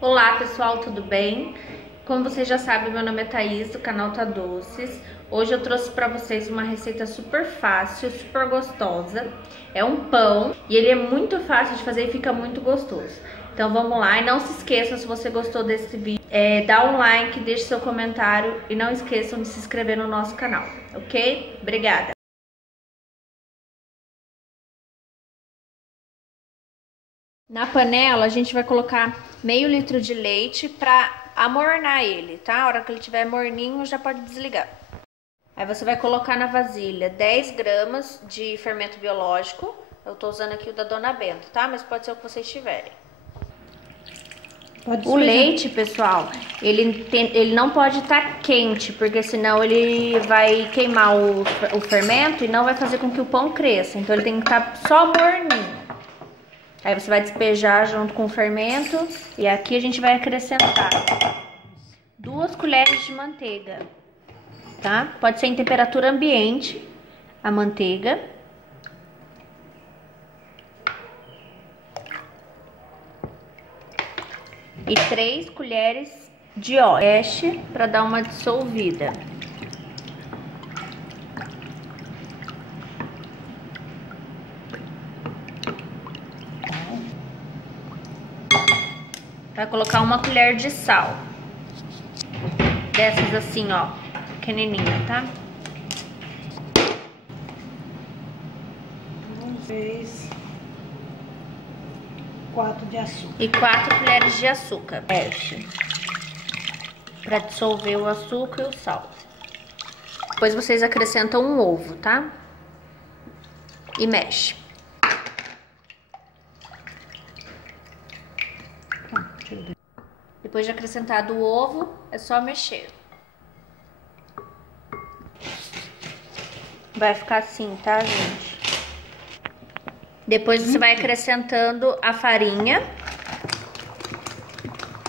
Olá pessoal, tudo bem? Como vocês já sabem, meu nome é Thaís, do canal Tá Doces. Hoje eu trouxe pra vocês uma receita super fácil, super gostosa. É um pão e ele é muito fácil de fazer e fica muito gostoso. Então vamos lá, e não se esqueçam, se você gostou desse vídeo, dá um like, deixe seu comentário e não esqueçam de se inscrever no nosso canal, ok? Obrigada! Na panela a gente vai colocar meio litro de leite pra amornar ele, tá? A hora que ele estiver morninho já pode desligar. Aí você vai colocar na vasilha 10 gramas de fermento biológico. Eu tô usando aqui o da Dona Benta, tá? Mas pode ser o que vocês tiverem. O leite, pessoal, ele não pode estar quente, porque senão ele vai queimar o fermento e não vai fazer com que o pão cresça. Então ele tem que estar só morninho. Aí você vai despejar junto com o fermento e aqui a gente vai acrescentar 2 colheres de manteiga, tá? Pode ser em temperatura ambiente a manteiga. E 3 colheres de óleo para dar uma dissolvida. Vai colocar 1 colher de sal. Dessas assim, ó, pequenininha, tá? 4 de açúcar. E 4 colheres de açúcar. Pra dissolver o açúcar e o sal. Depois vocês acrescentam um ovo, tá? E mexe. Depois de acrescentado o ovo, é só mexer. Vai ficar assim, tá, gente? Depois você vai acrescentando a farinha.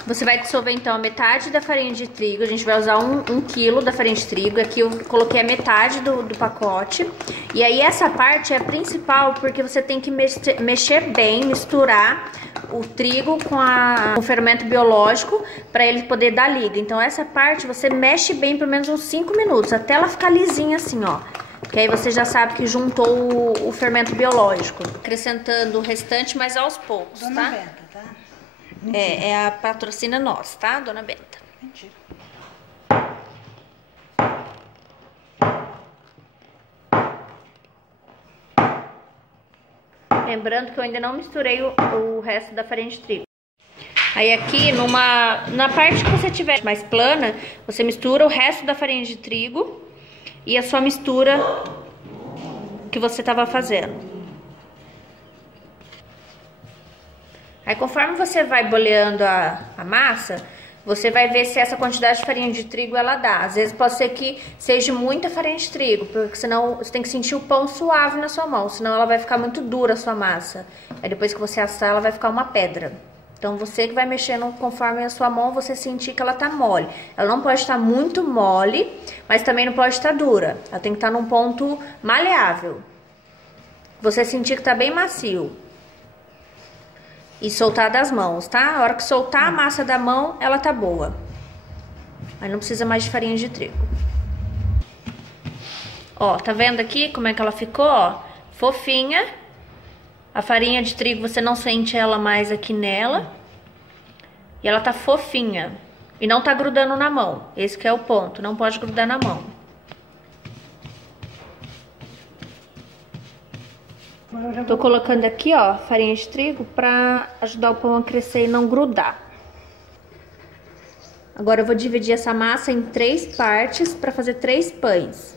Você vai dissolver, então, a metade da farinha de trigo. A gente vai usar 1 quilo da farinha de trigo. Aqui eu coloquei a metade do pacote. E aí essa parte é a principal, porque você tem que mexer bem, misturar o trigo com o fermento biológico para ele poder dar liga. Então essa parte você mexe bem pelo menos uns 5 minutos, até ela ficar lisinha assim, ó. Que aí você já sabe que juntou o fermento biológico. Acrescentando o restante, mas aos poucos, Dona tá? Benta, tá? É a patrocina nossa, tá, Dona Benta? Mentira. Lembrando que eu ainda não misturei o resto da farinha de trigo. Aí aqui, na parte que você tiver mais plana, você mistura o resto da farinha de trigo e a sua mistura que você estava fazendo. Aí conforme você vai boleando a massa, você vai ver se essa quantidade de farinha de trigo ela dá. Às vezes pode ser que seja muita farinha de trigo, porque senão você tem que sentir o pão suave na sua mão, senão ela vai ficar muito dura a sua massa. Aí depois que você assar, ela vai ficar uma pedra. Então você que vai mexendo conforme a sua mão, você sentir que ela tá mole. Ela não pode estar muito mole, mas também não pode estar dura. Ela tem que estar num ponto maleável. Você sentir que tá bem macio. E soltar das mãos, tá? A hora que soltar a massa da mão, ela tá boa. Aí não precisa mais de farinha de trigo. Ó, tá vendo aqui como é que ela ficou, ó? Fofinha. A farinha de trigo, você não sente ela mais aqui nela. E ela tá fofinha. E não tá grudando na mão. Esse que é o ponto, não pode grudar na mão. Tô colocando aqui, ó, farinha de trigo pra ajudar o pão a crescer e não grudar. Agora eu vou dividir essa massa em 3 partes pra fazer 3 pães.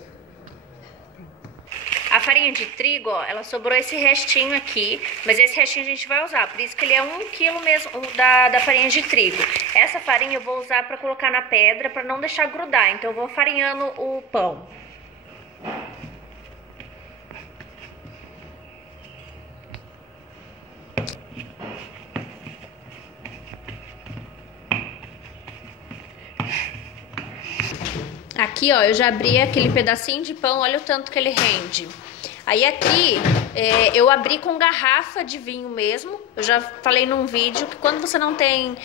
A farinha de trigo, ó, ela sobrou esse restinho aqui, mas esse restinho a gente vai usar, por isso que ele é 1 quilo mesmo da farinha de trigo. Essa farinha eu vou usar pra colocar na pedra pra não deixar grudar, então eu vou farinhando o pão. Aqui, ó, eu já abri aquele pedacinho de pão, olha o tanto que ele rende. Aí aqui, eu abri com garrafa de vinho mesmo. Eu já falei num vídeo que quando você não tem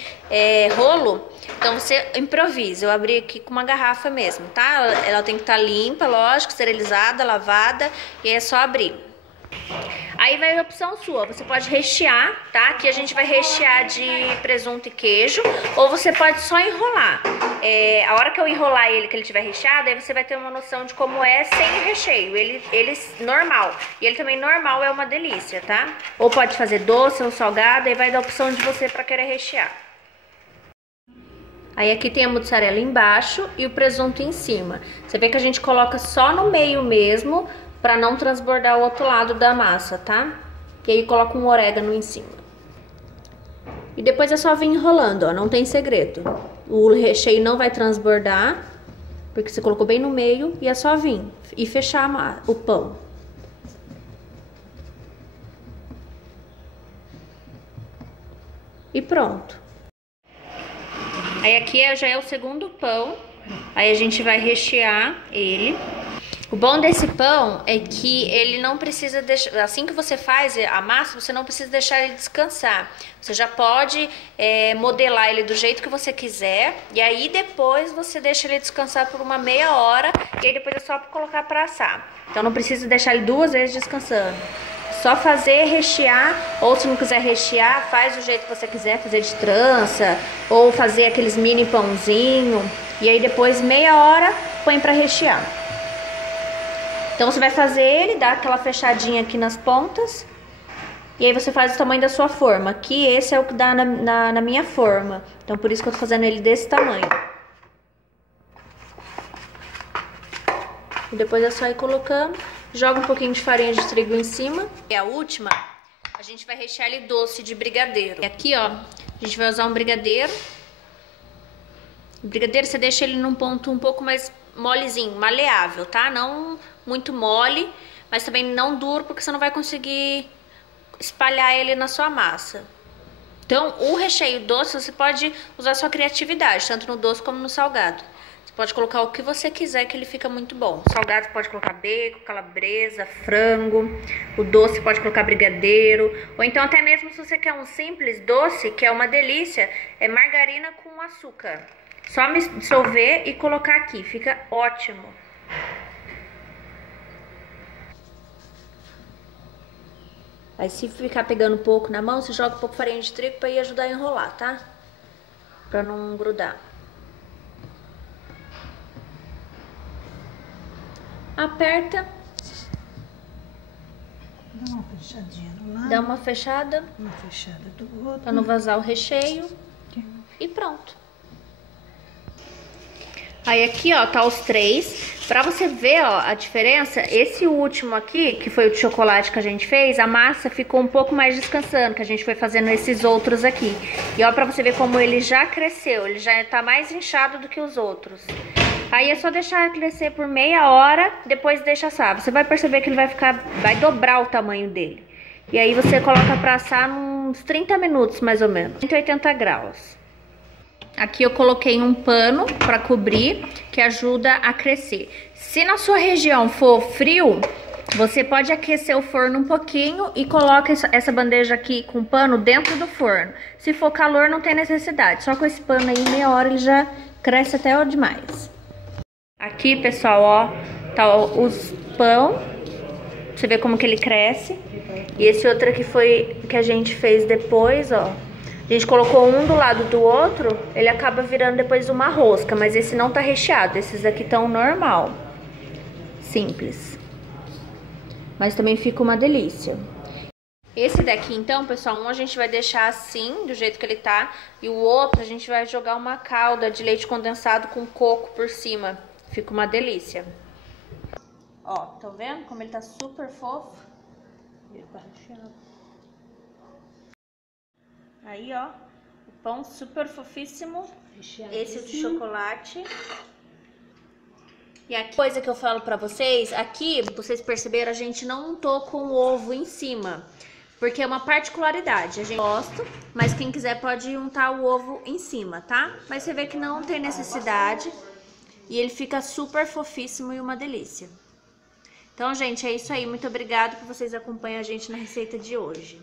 rolo, então você improvisa. Eu abri aqui com uma garrafa mesmo, tá? Ela tem que estar limpa, lógico, esterilizada, lavada, e aí é só abrir. Aí vai a opção sua, você pode rechear, tá? Aqui a gente vai rechear de presunto e queijo, ou você pode só enrolar. A hora que eu enrolar ele, que ele tiver recheado, aí você vai ter uma noção de como é sem o recheio, ele normal. E ele também normal é uma delícia, tá? Ou pode fazer doce ou salgado, aí vai dar a opção de você pra querer rechear. Aí aqui tem a mussarela embaixo e o presunto em cima. Você vê que a gente coloca só no meio mesmo, pra não transbordar o outro lado da massa, tá? E aí coloca um orégano em cima. E depois é só vir enrolando, ó, não tem segredo. O recheio não vai transbordar, porque você colocou bem no meio, e é só vir e fechar o pão. E pronto. Aí aqui já é o segundo pão, aí a gente vai rechear ele. O bom desse pão é que ele não precisa deixar, assim que você faz a massa, você não precisa deixar ele descansar. Você já pode modelar ele do jeito que você quiser, e aí depois você deixa ele descansar por uma meia hora, e aí depois é só colocar para assar. Então não precisa deixar ele 2 vezes descansando. Só fazer, rechear, ou se não quiser rechear, faz do jeito que você quiser, fazer de trança, ou fazer aqueles mini pãozinho, e aí depois meia hora põe para rechear. Então você vai fazer ele, dar aquela fechadinha aqui nas pontas, e aí você faz o tamanho da sua forma. Aqui esse é o que dá na minha forma, então por isso que eu tô fazendo ele desse tamanho. E depois é só ir colocando, joga um pouquinho de farinha de trigo em cima. E a última, a gente vai rechear ele doce de brigadeiro. E aqui, ó, a gente vai usar um brigadeiro. O brigadeiro você deixa ele num ponto um pouco mais molezinho, maleável, tá? Não muito mole, mas também não duro, porque você não vai conseguir espalhar ele na sua massa. Então, o recheio doce, você pode usar sua criatividade, tanto no doce como no salgado. Você pode colocar o que você quiser, que ele fica muito bom. O salgado você pode colocar bacon, calabresa, frango. O doce pode colocar brigadeiro. Ou então até mesmo se você quer um simples doce, que é uma delícia, é margarina com açúcar. Só dissolver e colocar aqui, fica ótimo. Aí se ficar pegando um pouco na mão, você joga um pouco de farinha de trigo para ir ajudar a enrolar, tá? Pra não grudar. Aperta. Dá uma fechadinha do lado. Dá uma fechada. Uma fechada do outro. Pra não vazar o recheio. E pronto. Aí aqui, ó, tá os 3. Pra você ver, ó, a diferença, esse último aqui, que foi o de chocolate que a gente fez, a massa ficou um pouco mais descansando, que a gente foi fazendo esses outros aqui. E ó, pra você ver como ele já cresceu, ele já tá mais inchado do que os outros. Aí é só deixar crescer por meia hora, depois deixa assar. Você vai perceber que ele vai dobrar o tamanho dele. E aí você coloca pra assar uns 30 minutos, mais ou menos, 180 graus. Aqui eu coloquei um pano para cobrir, que ajuda a crescer. Se na sua região for frio, você pode aquecer o forno um pouquinho e coloca essa bandeja aqui com pano dentro do forno. Se for calor, não tem necessidade. Só com esse pano aí, meia hora, ele já cresce até demais. Aqui, pessoal, ó, tá os pão. Você vê como que ele cresce. E esse outro aqui foi que a gente fez depois, ó. A gente colocou um do lado do outro, ele acaba virando depois uma rosca, mas esse não tá recheado, esses aqui estão normal, simples. Mas também fica uma delícia. Esse daqui então, pessoal, um a gente vai deixar assim, do jeito que ele tá, e o outro a gente vai jogar uma calda de leite condensado com coco por cima. Fica uma delícia. Ó, tá vendo como ele tá super fofo? Ele tá recheado. Aí, ó, o pão super fofíssimo. Esse é o de chocolate. E a coisa que eu falo pra vocês, aqui, vocês perceberam, a gente não untou com o ovo em cima. Porque é uma particularidade, a gente gosta, mas quem quiser pode untar o ovo em cima, tá? Mas você vê que não tem necessidade. E ele fica super fofíssimo e uma delícia. Então, gente, é isso aí. Muito obrigada por vocês acompanharem a gente na receita de hoje.